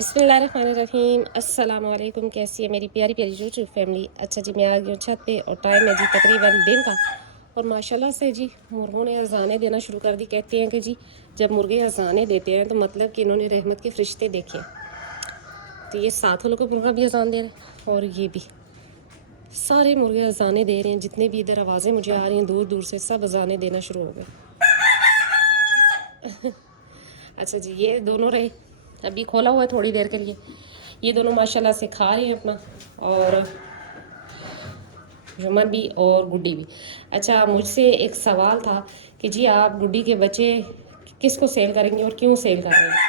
बिस्मिल्लाहिर्रहमानिर्रहीम। अस्सलाम वालेकुम। कैसी है मेरी प्यारी प्यारी यूट्यूब फैमिली। अच्छा जी, मैं आ गई हूँ छत पे और टाइम है जी तकरीबन दिन का। और माशाल्लाह से जी मुर्गों ने अजानें देना शुरू कर दी। कहते हैं कि जी जब मुर्गे अजानें देते हैं तो मतलब कि इन्होंने रहमत के फरिश्ते देखे। तो ये 7 वालों को मुर्गा भी अजान दे रहे हैं और ये भी सारे मुर्गे अजानें दे रहे हैं। जितने भी इधर आवाज़ें मुझे आ रही हैं दूर दूर से, सब अजानें देना शुरू हो गए। अच्छा जी, ये दोनों रहे, अभी खोला हुआ है थोड़ी देर के लिए। ये दोनों माशाल्लाह से खा रहे हैं अपना, और जुमन भी और गुड्डी भी। अच्छा, मुझसे एक सवाल था कि जी आप गुड्डी के बच्चे किसको सेल करेंगे और क्यों सेल कर रहे हैं।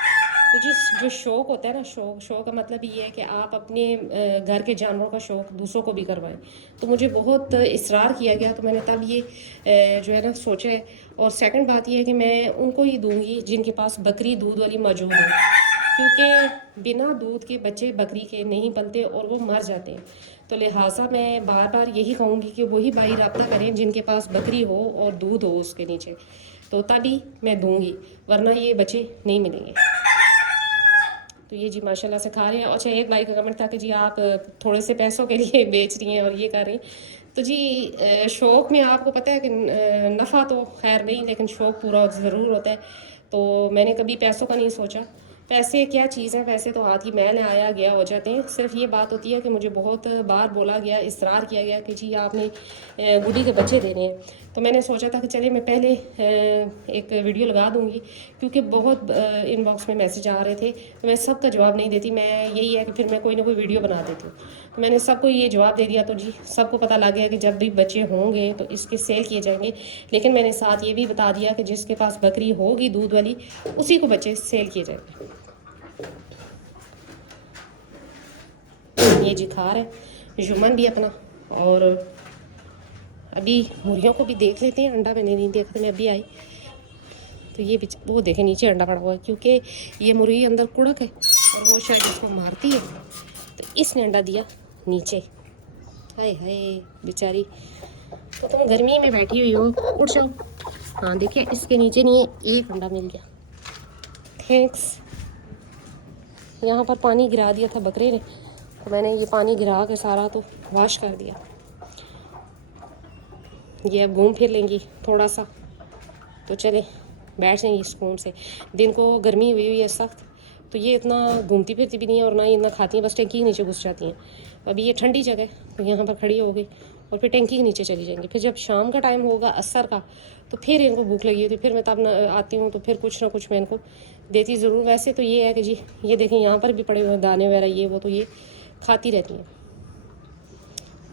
तो जी जो शौक़ होता है ना, शौक़ का मतलब ये है कि आप अपने घर के जानवरों का शौक़ दूसरों को भी करवाएं। तो मुझे बहुत इसरार किया गया, तो मैंने तब ये जो है ना सोचे। और सेकंड बात ये है कि मैं उनको ही दूंगी जिनके पास बकरी दूध वाली मौजूद है, क्योंकि बिना दूध के बच्चे बकरी के नहीं पलते और वो मर जाते हैं। तो लिहाजा मैं बार बार यही कहूँगी कि वही भाई रब्ता करें जिनके पास बकरी हो और दूध हो उसके नीचे, तो तभी मैं दूंगी, वरना ये बच्चे नहीं मिलेंगे। तो ये जी माशाल्लाह से खा रहे हैं। अच्छा, एक भाई का कमेंट था कि जी आप थोड़े से पैसों के लिए बेच रही हैं और ये कर रही हैं। तो जी शौक़ में आपको पता है कि नफ़ा तो खैर नहीं, लेकिन शौक़ पूरा ज़रूर होता है। तो मैंने कभी पैसों का नहीं सोचा। पैसे क्या चीज़ है, पैसे तो हाथ ही मैल आया गया हो जाते हैं। सिर्फ ये बात होती है कि मुझे बहुत बार बोला गया, इसरार किया गया कि जी आपने गुड्डी के बच्चे देने हैं। तो मैंने सोचा था कि चलिए मैं पहले एक वीडियो लगा दूंगी, क्योंकि बहुत इनबॉक्स में मैसेज आ रहे थे। तो मैं सबका जवाब नहीं देती, मैं यही है कि फिर मैं कोई ना कोई वीडियो बना देती हूँ। तो मैंने सबको ये जवाब दे दिया। तो जी सबको पता लग गया कि जब भी बच्चे होंगे तो इसके सेल किए जाएंगे। लेकिन मैंने साथ ये भी बता दिया कि जिसके पास बकरी होगी दूध वाली, उसी को बच्चे सेल किए जाएंगे। ये जी खा रहे जुमन भी अपना। और अभी मुर्गियों को भी देख लेते हैं। अंडा मैंने नहीं देखा था, मैं अभी आई तो ये वो देखे नीचे अंडा पड़ा हुआ है, क्योंकि ये मुर्गी अंदर कुड़क है और वो शायद इसको मारती है, तो इसने अंडा दिया नीचे। हाय हाय बेचारी, तो तुम गर्मी में बैठी हुई हो, उठ जाओ। हाँ देखिए, इसके नीचे नहीं है, एक अंडा मिल गया। थैंक्स। यहाँ पर पानी गिरा दिया था बकरे ने, तो मैंने ये पानी गिरा के सारा तो वॉश कर दिया। ये अब घूम फिर लेंगी थोड़ा सा, तो चले बैठ जाएंगी सुकून से। दिन को गर्मी हुई है सख्त, तो ये इतना घूमती फिरती भी नहीं है और ना ही इतना खाती हैं, बस टंकी के नीचे घुस जाती हैं। अभी ये ठंडी जगह, तो यहाँ पर खड़ी हो गई और फिर टंकी के नीचे चली जाएंगी। फिर जब शाम का टाइम होगा असर का, तो फिर इनको भूख लगी होती, फिर मैं तब आती हूँ, तो फिर कुछ ना कुछ मैं इनको देती ज़रूर। वैसे तो ये है कि जी ये देखें यहाँ पर भी पड़े हुए दाने वगैरह, ये वो, तो ये खाती रहती हैं।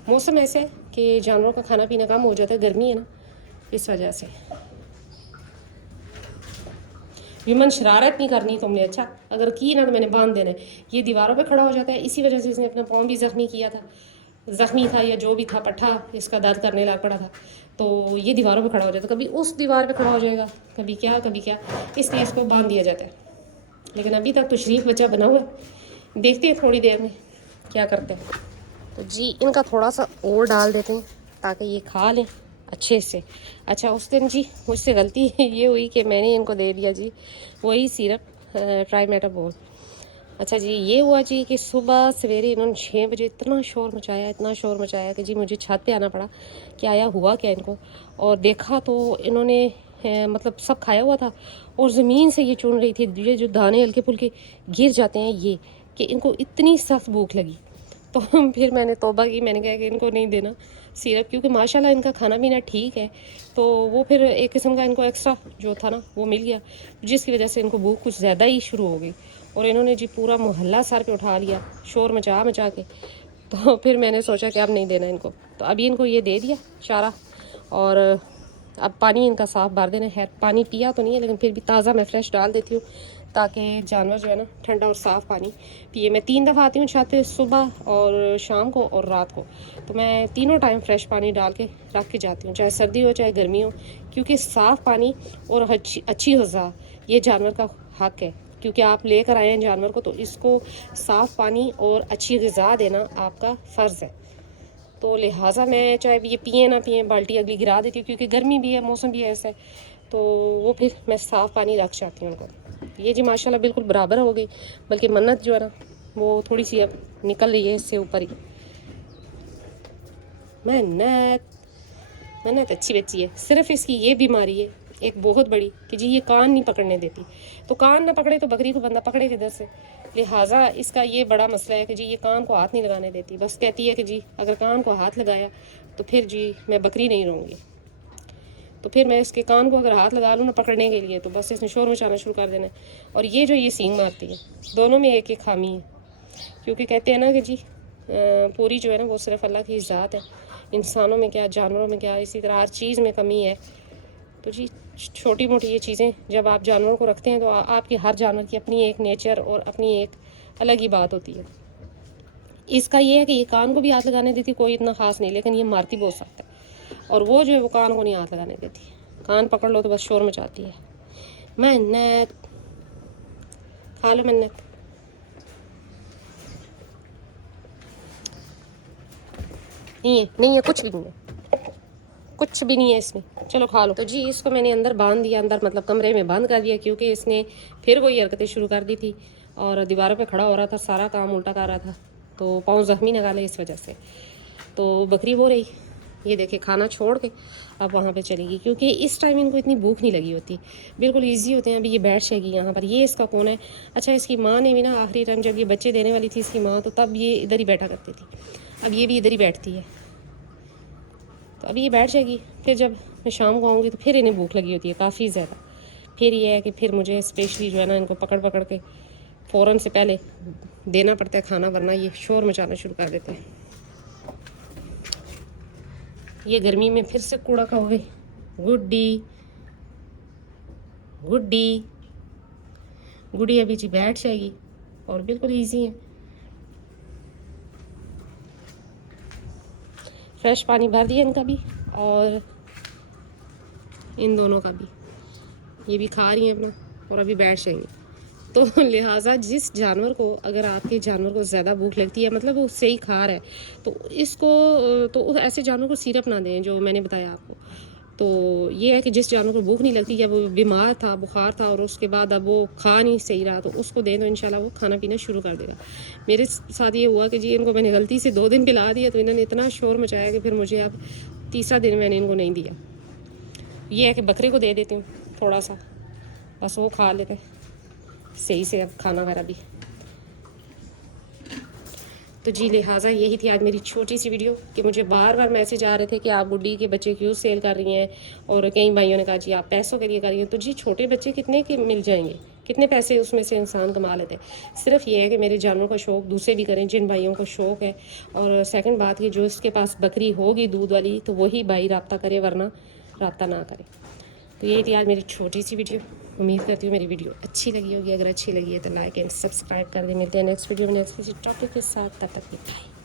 मौसम ऐसे है कि जानवरों का खाना पीना कम हो जाता है, गर्मी है ना, इस वजह से। विमन शरारत नहीं करनी तुमने, अच्छा अगर की ना तो मैंने बांध देना है। ये दीवारों पे खड़ा हो जाता है, इसी वजह से इसने अपना पाँव भी ज़ख्मी किया था, ज़ख्मी था या जो भी था, पट्ठा इसका दर्द करने लग पड़ा था। तो ये दीवारों पे खड़ा हो जाता, कभी उस दीवार पे खड़ा हो जाएगा, कभी क्या कभी क्या, इसलिए इसको बांध दिया जाता है। लेकिन अभी तक तो शरीफ बच्चा बना हुआ है, देखते हैं थोड़ी देर में क्या करते हैं। तो जी इनका थोड़ा सा और डाल देते हैं ताकि ये खा लें अच्छे से। अच्छा, उस दिन जी मुझसे गलती ये हुई कि मैंने इनको दे दिया जी वही सिरप ट्राइमेटाबोल। अच्छा जी, ये हुआ जी कि सुबह सवेरे इन्होंने 6 बजे इतना शोर मचाया, इतना शोर मचाया कि जी मुझे छत पे आना पड़ा कि आया हुआ क्या इनको। और देखा तो इन्होंने मतलब सब खाया हुआ था और ज़मीन से ये चुन रही थी, ये जो दाने हल्के फुल्के गिर जाते हैं ये, कि इनको इतनी सख्त भूख लगी। तो फिर मैंने तौबा की, मैंने कहा कि इनको नहीं देना सिरप, क्योंकि माशाल्लाह इनका खाना पीना ठीक है। तो वो फिर एक किस्म का इनको एक्स्ट्रा जो था ना वो मिल गया, जिसकी वजह से इनको भूख कुछ ज़्यादा ही शुरू हो गई। और इन्होंने जी पूरा मोहल्ला सर पे उठा लिया शोर मचा मचा के। तो फिर मैंने सोचा कि अब नहीं देना इनको, तो अभी इनको ये दे दिया चारा। और अब पानी इनका साफ़ भर देना है। पानी पिया तो नहीं है, लेकिन फिर भी ताज़ा मैं फ्रेश डाल देती हूँ ताकि जानवर जो है ना ठंडा और साफ़ पानी पिए। मैं 3 दफ़ा आती हूँ छत पे, सुबह और शाम को और रात को। तो मैं तीनों टाइम फ्रेश पानी डाल के रख के जाती हूँ, चाहे सर्दी हो चाहे गर्मी हो, क्योंकि साफ़ पानी और अच्छी ग़िज़ा ये जानवर का हक़ है। क्योंकि आप लेकर आए हैं जानवर को, तो इसको साफ़ पानी और अच्छी ग़िज़ा देना आपका फ़र्ज़ है। तो लिहाजा मैं चाहे ये पिए ना पिए, बाल्टी अगली गिरा देती हूँ, क्योंकि गर्मी भी है, मौसम भी ऐसा है। तो वो फिर मैं साफ़ पानी रख जाती हूँ उनको। ये जी माशाल्लाह बिल्कुल बराबर हो गई, बल्कि मन्नत जो है ना वो थोड़ी सी अब निकल रही है इससे ऊपर ही। मन्नत मन्नत अच्छी बच्ची है, सिर्फ इसकी ये बीमारी है एक बहुत बड़ी कि जी ये कान नहीं पकड़ने देती। तो कान ना पकड़े तो बकरी को बंदा पकड़े किधर से, लिहाजा इसका ये बड़ा मसला है कि जी ये कान को हाथ नहीं लगाने देती। बस कहती है कि जी अगर कान को हाथ लगाया तो फिर जी मैं बकरी नहीं रहूँगी। तो फिर मैं इसके कान को अगर हाथ लगा लूँ ना पकड़ने के लिए तो बस इसने शोर मचाना शुरू कर देना है। और ये जो ये सींग मारती है, दोनों में एक एक खामी है, क्योंकि कहते हैं ना कि जी पूरी जो है ना वो सिर्फ अल्लाह की ज़ात है, इंसानों में क्या जानवरों में क्या, इसी तरह हर चीज़ में कमी है। तो जी छोटी मोटी ये चीज़ें जब आप जानवरों को रखते हैं तो आपकी हर जानवर की अपनी एक नेचर और अपनी एक अलग ही बात होती है। इसका ये है कि ये कान को भी हाथ लगाने देती कोई इतना ख़ास नहीं, लेकिन ये मारती बहुत सकता है। और वो जो है वो कान को नहीं हाथ लगाने देती, कान पकड़ लो तो बस शोर मचाती है। मन्नत खा लो मन्नत। नहीं है कुछ भी नहीं है, कुछ भी नहीं है इसमें, चलो खा लो। तो जी इसको मैंने अंदर बांध दिया, अंदर मतलब कमरे में बंद कर दिया, क्योंकि इसने फिर वही हरकतें शुरू कर दी थी और दीवारों पे खड़ा हो रहा था, सारा काम उल्टा कर रहा था, तो पाँव ज़ख्मी निकाले इस वजह से। तो बकरी हो रही, ये देखे खाना छोड़ के अब वहाँ पे चलेगी, क्योंकि इस टाइम इनको इतनी भूख नहीं लगी होती, बिल्कुल इजी होते हैं। अभी ये बैठ जाएगी यहाँ पर। ये इसका कौन है? अच्छा, इसकी माँ ने भी ना आखिरी टाइम जब ये बच्चे देने वाली थी इसकी माँ, तो तब ये इधर ही बैठा करती थी, अब ये भी इधर ही बैठती है। तो अभी ये बैठ जाएगी, फिर जब मैं शाम को आऊँगी तो फिर इन्हें भूख लगी होती है काफ़ी ज़्यादा। फिर ये है कि फिर मुझे स्पेशली जो है ना इनको पकड़ पकड़ के फ़ौरन से पहले देना पड़ता है खाना, वरना ये शोर मचाना शुरू कर देते हैं। ये गर्मी में फिर से कूड़ा खाओगे। गुड्डी गुड्डी गुड्डी अभी जी बैठ जाएगी और बिल्कुल इजी है। फ्रेश पानी भर दिया इनका भी और इन दोनों का भी, ये भी खा रही हैं अपना और अभी बैठ जाएंगे। तो लिहाजा जिस जानवर को, अगर आपके जानवर को ज़्यादा भूख लगती है, मतलब वो उससे ही खा रहा है, तो इसको तो ऐसे जानवर को सिरप ना दें जो मैंने बताया आपको। तो ये है कि जिस जानवर को भूख नहीं लगती या वो बीमार था, बुखार था और उसके बाद अब वो खा नहीं सही रहा, तो उसको दें तो इंशाल्लाह वो खाना पीना शुरू कर देगा। मेरे साथ ये हुआ कि जी इनको मैंने गलती से 2 दिन पिला दिया, तो इन्होंने इतना शोर मचाया कि फिर मुझे अब तीसरा दिन मैंने इनको नहीं दिया। ये है कि बकरे को दे देती हूँ थोड़ा सा, बस वो खा लेते हैं सही से अब खाना वगैरह भी। तो जी लिहाजा यही थी आज मेरी छोटी सी वीडियो कि मुझे बार बार मैसेज आ रहे थे कि आप गुड्डी के बच्चे क्यों सेल कर रही हैं, और कई भाइयों ने कहा जी आप पैसों के लिए कर रही हैं। तो जी छोटे बच्चे कितने के मिल जाएंगे, कितने पैसे उसमें से इंसान कमा लेते हैं। सिर्फ ये है कि मेरे जानवरों का शौक़ दूसरे भी करें जिन भाइयों को शौक़ है। और सेकंड बात कि जो इसके पास बकरी होगी दूध वाली तो वही भाई रब्ता करे, वरना रब्ता ना करे। तो यही थी आज मेरी छोटी सी वीडियो। उम्मीद करती हूँ मेरी वीडियो अच्छी लगी होगी। अगर अच्छी लगी है तो लाइक एंड सब्सक्राइब कर दें। मिलते हैं नेक्स्ट वीडियो में नेक्स्ट किसी टॉपिक के साथ, तब तक बाय।